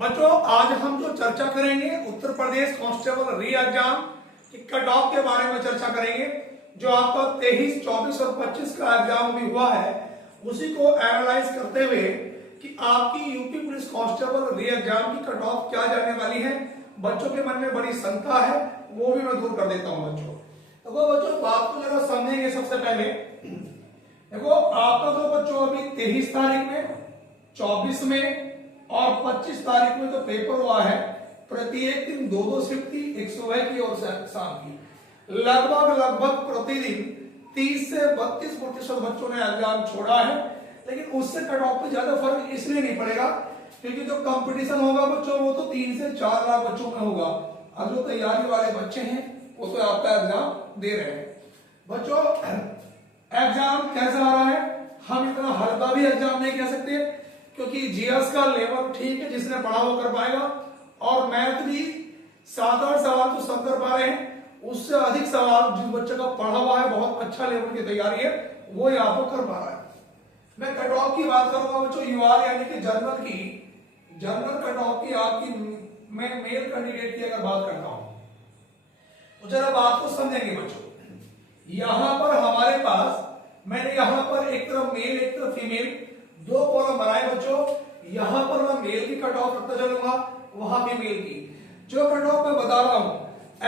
बच्चों आज हम जो चर्चा करेंगे उत्तर प्रदेश कांस्टेबल री एग्जाम की कट ऑफ के बारे में चर्चा करेंगे। जो आपका 23, 24 और 25 का एग्जाम भी हुआ है उसी को एनालाइज करते हुए कि आपकी यूपी पुलिस कांस्टेबल री एग्जाम की कट ऑफ क्या जाने वाली है। बच्चों के मन में बड़ी शंका है, वो भी मैं दूर कर देता हूं बच्चों। तो वो बच्चों बात को जरा समझेंगे। सबसे पहले देखो आपका तो बच्चों अभी 23 तारीख में, 24 में और 25 तारीख में तो पेपर हुआ है। प्रत्येक दिन दो शिफ्ट थी, एक सुबह की और शाम की। लगभग प्रतिदिन 30 से 32% बच्चों ने एग्जाम छोड़ा है। लेकिन उससे कट ऑफ पे ज्यादा फर्क इसलिए नहीं पड़ेगा क्योंकि जो कंपटीशन होगा बच्चों वो तो 3 से 4 लाख बच्चों में होगा। अब जो तैयारी वाले बच्चे हैं वो तो आपका एग्जाम दे रहे हैं। बच्चों एग्जाम कैसा आ रहा है, हम इतना हल्का भी एग्जाम नहीं कह सकते क्योंकि जीएस का लेवल ठीक है, जिसने पढ़ा वो कर पाएगा। और मैथ भी 7-8 सवाल तो सब कर पा रहे हैं, उससे अधिक सवाल जिस बच्चे का पढ़ा हुआ है, बहुत अच्छा लेवल की तैयारी है, वो यहाँ पर कर पा रहा है। मैं कट ऑफ की बात करूंगा बच्चों यूआर यानी कि जनरल कट ऑफ की आपकी मैं मेल कैंडिडेट की अगर बात करता हूं तो जरा बात को समझेंगे बच्चों। यहां पर हमारे पास मैंने यहां पर एक तरफ मेल एक तरफ फीमेल दो कॉलम बनाए बच्चों। यहां पर मैं मेल की कट ऑफ रखता चलूंगा, वहां फीमेल की। जो कट ऑफ मैं बता रहा हूं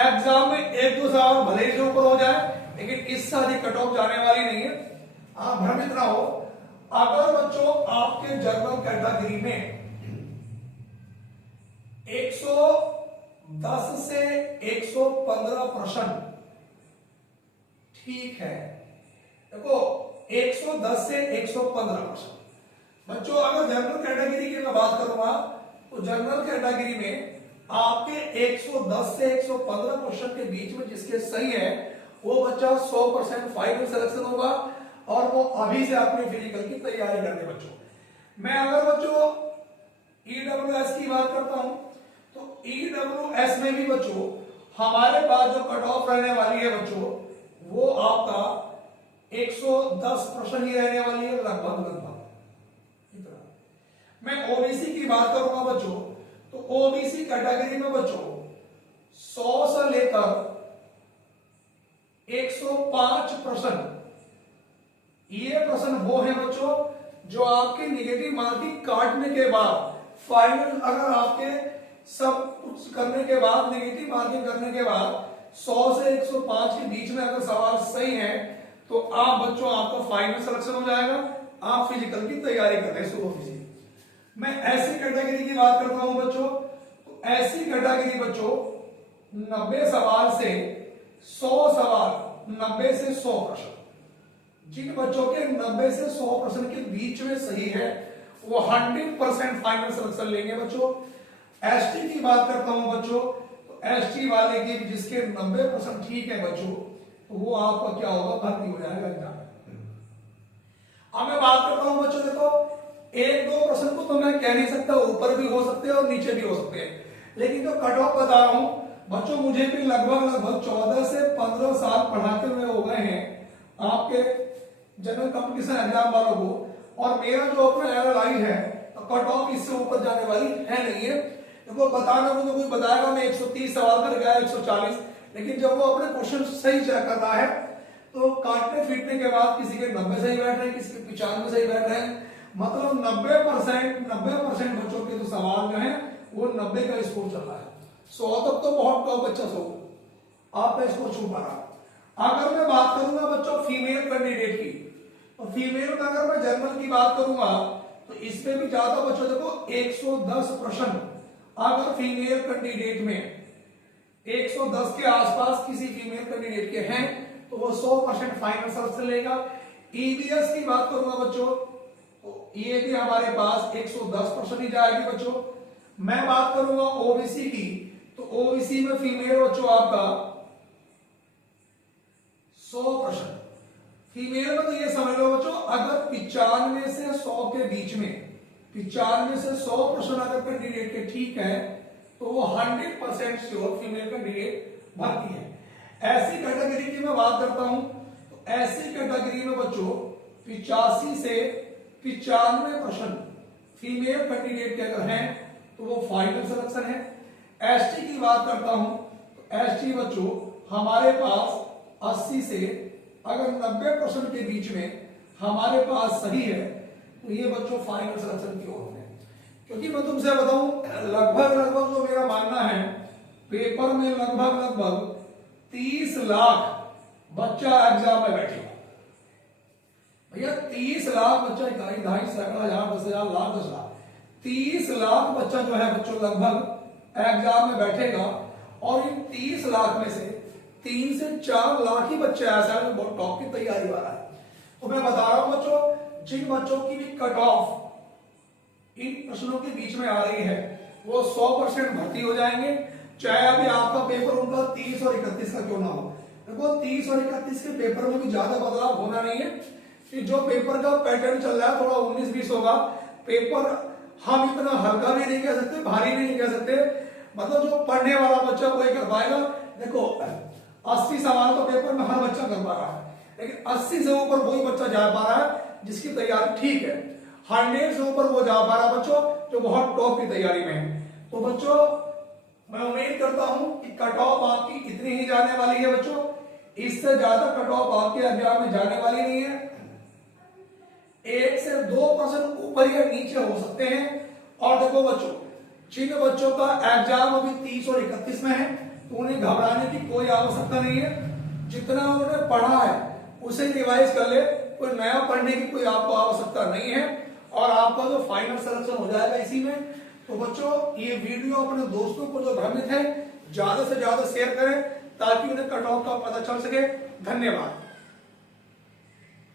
एग्जाम में 1-2 सवाल भले ही ऊपर हो जाए लेकिन इससे अधिक कट ऑफ जाने वाली नहीं है। आप भ्रमित ना हो। अगर बच्चों आपके जनरल कैटेगरी में 110 से 115 प्रश्न ठीक है। देखो 110 से 115 प्रश्न बच्चों। अगर जनरल कैटेगरी की मैं बात करूंगा तो जनरल कैटेगरी में आपके 110 से 115 क्वेश्चन के बीच में जिसके सही है वो बच्चा 100% फाइनल सिलेक्शन होगा और वो अभी से अपने फिजिकल की तैयारी करने बच्चों। मैं अगर बच्चों ईडब्ल्यूएस की बात करता हूं तो ईडब्ल्यूएस में भी बच्चों हमारे पास जो कट ऑफ रहने वाली है बच्चों वो आपका 110 प्रश्न ही रहने वाली है लगभग। मैं ओबीसी की बात करूंगा बच्चों तो ओबीसी कैटेगरी में बच्चों 100 से लेकर 105 प्रश्न, ये प्रश्न वो है बच्चों जो आपके निगेटिव मार्किंग काटने के बाद फाइनल अगर आपके सब कुछ करने के बाद निगेटिव मार्किंग करने के बाद 100 से 105 के बीच में अगर सवाल सही है तो आप बच्चों आपका फाइनल सिलेक्शन हो जाएगा। आप फिजिकल की तैयारी कर रहे हैं। मैं ऐसी कैटेगरी की बात करता हूं बच्चों तो ऐसी कैटेगरी बच्चों 90 सवाल से 100 सवाल, 90 से 100 प्रश्न, जिन बच्चों के 90 से 100 प्रश्न के बीच में सही है वो 100% फाइनल सिलेक्शन लेंगे बच्चों। एसटी की बात करता हूं बच्चों तो एसटी वाले की जिसके 90% ठीक है बच्चों तो वो आपका क्या होगा, भर्ती हो जाएगा एग्जाम। अब मैं बात करता हूं बच्चों देखो 1-2 प्रश्न को तो मैं कह नहीं सकता, ऊपर भी हो सकते हैं और नीचे भी हो सकते हैं, लेकिन जो कट ऑफ बता रहा हूं बच्चों मुझे भी लगभग 14 से 15 साल पढ़ाते हुए हो गए हैं आपके जनरल कंपटीशन एग्जाम वालों को। और मेरा जो अपना एनालाइज है तो कट ऑफ इससे ऊपर जाने वाली है नहीं है। देखो बताना मुझे कोई बताएगा मैं 130 सवाल कर गया 140, लेकिन जब वो अपने क्वेश्चन सही चेक कर रहा है तो काटने फीटने के बाद किसी के 90 सही बैठ रहे हैं, किसी के 95 सही बैठ रहे हैं। मतलब 90% बच्चों के जो सवाल जो है वो 90 का स्कोर चल रहा है। 100 तक तो बहुत टॉप बच्चा 100 आपका स्कोर छू पा रहा। अगर मैं बात करूंगा बच्चों फीमेल कैंडिडेट की तो फीमेल में अगर मैं जनरल की बात करूंगा तो इसमें भी ज्यादा बच्चों देखो 110 प्रश्न अगर फीमेल कैंडिडेट में 110 के आसपास किसी फीमेल कैंडिडेट के हैं तो वो 100% फाइनल सिलेक्शन लेगा। ईबीएस की बात करूंगा बच्चों तो ये भी हमारे पास 110% ही जाएगी बच्चों। मैं बात करूंगा ओबीसी की तो ओबीसी में फीमेल बच्चों आपका 100 प्रश्न। फीमेल में तो ये समझ लो बच्चों अगर 95 से 100 के बीच में 95 से 100 प्रश्न अगर कैंडिडेट के ठीक है तो वो 100% श्योर फीमेल कैंडिडेट भर्ती है। ऐसी कैटेगरी की मैं बात करता हूं तो ऐसी कैटेगरी में बच्चों 85 से 95% फीमेल कैंडिडेट के अगर हैं तो वो फाइनल सिलेक्शन है। एसटी की बात करता हूं तो एसटी बच्चों हमारे पास 80 से अगर 90% के बीच में हमारे पास सही है तो ये बच्चों फाइनल सिलेक्शन की ओर है। क्योंकि मैं तुमसे बताऊं लगभग जो मेरा मानना है पेपर में लगभग 30 लाख बच्चा एग्जाम में बैठेगा। भैया 30 लाख बच्चा, इकाई 2.5 सैकड़ा हजार 10,000 लाख 10 लाख 30 लाख बच्चा जो है बच्चों लगभग एग्जाम में बैठेगा। और इन 30 लाख में से 3 से 4 लाख ही बच्चे ऐसा है जो टॉप की तैयारी वाला है। तो मैं बता रहा हूं बच्चों जिन बच्चों की भी कट ऑफ इन प्रश्नों के बीच में आ रही है वो 100% भर्ती हो जाएंगे, चाहे अभी आपका पेपर उनका 30 और 31 का क्यों ना हो। देखो 30 और 31 के पेपर में भी ज्यादा बदलाव होना नहीं है कि जो पेपर का पैटर्न चल रहा है थोड़ा 19-20 होगा। पेपर हम इतना हल्का भी नहीं कह सकते, भारी भी नहीं कह सकते, मतलब जो पढ़ने वाला बच्चा कोई कर पाएगा। देखो 80 सवाल तो पेपर में हर बच्चा कर पा रहा है, लेकिन 80 से ऊपर वही बच्चा जा पा रहा है जिसकी तैयारी ठीक है। 100 से ऊपर वो जा पा रहा है बच्चों जो बहुत टॉप की तैयारी में है। तो बच्चों मैं उम्मीद करता हूं कि कट ऑफ आपकी इतनी ही जाने वाली है बच्चों, इससे ज्यादा कट ऑफ आपके एग्जाम में जाने वाली नहीं है। 1 से 2% ऊपर या नीचे हो सकते हैं। और देखो बच्चों जिन बच्चों का एग्जाम अभी 30 और 31 में है तो उन्हें घबराने की कोई आवश्यकता नहीं है। जितना उन्होंने पढ़ा है उसे रिवाइज कर ले, कोई नया पढ़ने की कोई आपको आवश्यकता नहीं है और आपका जो फाइनल सिलेक्शन हो जाएगा इसी में। तो बच्चों ये वीडियो अपने दोस्तों को जो भ्रमित है ज्यादा से ज्यादा शेयर करें ताकि उन्हें कट ऑफ का पता चल सके। धन्यवाद।